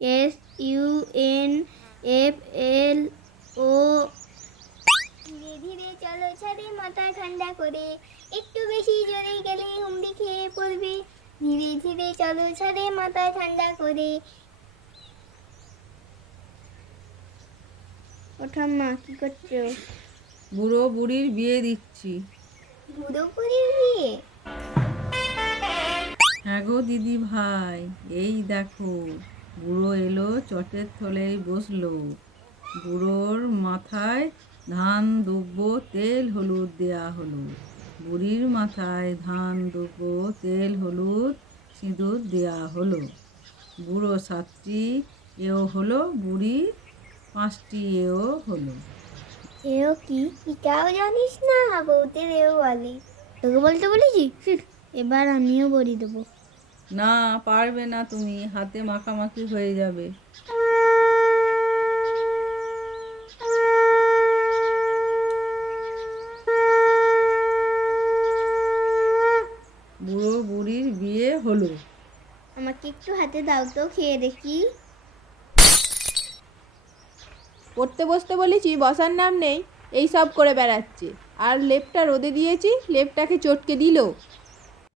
SUNFLO। ধীরে ধীরে চলো ছাদে, মাথা ঠান্ডা করে, একটু বেশি জোরে গেলে হুমড়ি খেয়ে পড়বে। ধীরে ধীরে চলো ছাদে, মাথা ঠান্ডা করে। ও ঠাম্মা, কি করছো? বুড়ো বুড়ির বিয়ে দিচ্ছি। বুড়ো বুড়ির বিয়ে? হ্যাঁ গো দিদি ভাই, এই দেখো বুড়ো এলো, চটের তলায় বসলো। বুড়োর মাথায় ধান দুব্বো তেল হলুদ দেয়া হলো। বুড়ির মাথায় ধান দুব্বো তেল হলুদ সিঁদুর দেয়া হলো। বুড়ো 7টি এও হলো, বুড়ি 5টি এও হলো। এও কি? এটাও জানিস না? বউদের এও বলে। তোকে বলতে বলেছি? এবার আমিও বলি দেবো। না, পারবে না, তুমি হাতে মাখামাখি হয়ে যাবে। বুড়ো বুড়ির বিয়ে হলো। আমাকে একটু হাতে দাও তো, খেয়ে দেখি। পড়তে বসতে বলেছি, বসার নাম নেই, এই সব করে বেড়াচ্ছে। আর লেপটা রোদে দিয়েছি, লেপটাকে চটকে দিল।